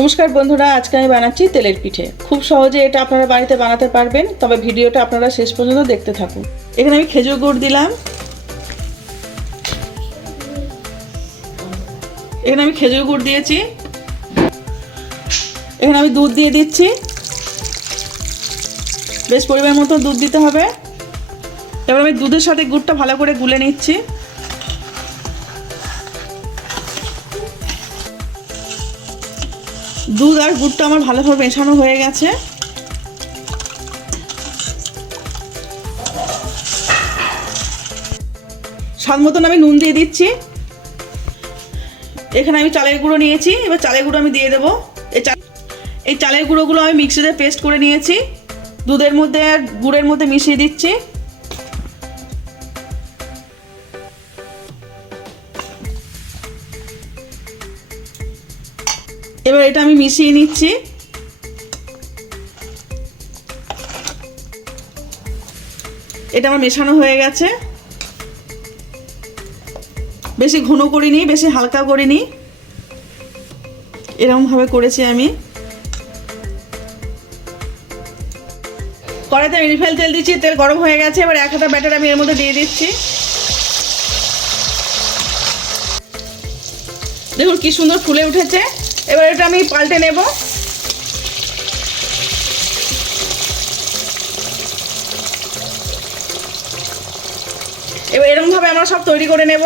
নমস্কার বন্ধুরা, আজকে আমি বানাচ্ছি তেলের পিঠে। খুব সহজে এটা আপনারা বাড়িতে বানাতে পারবেন, তবে ভিডিওটা আপনারা শেষ পর্যন্ত দেখতে থাকুন। এখানে আমি খেজুর গুড় দিলাম, এখানে আমি খেজুর গুড় দিয়েছি, এখানে আমি দুধ দিয়ে দিচ্ছি। বেশ পরিমাণ মতো দুধ দিতে হবে। এবার আমি দুধের সাথে গুড়টা ভালো করে গুলে নিচ্ছি। দুধ আর গুড়টা আমার ভালোভাবে মেশানো হয়ে গেছে। স্বাদ মতন আমি নুন দিয়ে দিচ্ছি। এখানে আমি চালের গুঁড়ো নিয়েছি, এবার চালের গুঁড়ো আমি দিয়ে দেবো। এই চালের গুঁড়োগুলো আমি মিক্সিতে পেস্ট করে নিয়েছি, দুধের মধ্যে আর গুড়ের মধ্যে মিশিয়ে দিচ্ছি। এবার এটা আমি মিশিয়ে নিচ্ছি। এটা আমার মেশানো হয়ে গেছে। বেশি ঘন করিনি, বেশি হালকা করিনি, এরকম ভাবে করেছি আমি। কড়াইতে আমি রিফাইন তেল দিচ্ছি, তেল গরম হয়ে গেছে। এবার এক হাতা ব্যাটার আমি এর মধ্যে দিয়ে দিচ্ছি। দেখুন কি সুন্দর ফুলে উঠেছে। এবার এটা আমি পাল্টে নেব। এবার এরকম ভাবে আমরা সব তৈরি করে নেব।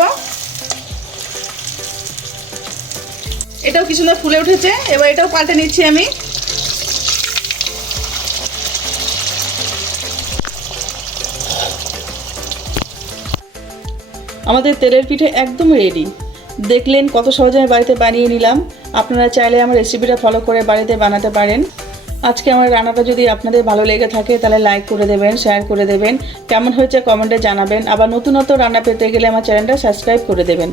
এটাও কি সুন্দর ফুলে উঠেছে। এবার এটাও পাল্টে নিচ্ছি আমি। আমাদের তেলের পিঠে একদম রেডি। দেখলেন কত সহজে আমি বাড়িতে বানিয়ে নিলাম। আপনারা চাইলে আমার রেসিপিটা ফলো করে বাড়িতে বানাতে পারেন। আজকে আমার রান্নাটা যদি আপনাদের ভালো লেগে থাকে তাহলে লাইক করে দেবেন, শেয়ার করে দেবেন। কেমন হয়েছে কমেন্টে জানাবেন। আবার নতুন রান্না পেতে গেলে আমার চ্যানেলটা সাবস্ক্রাইব করে দেবেন।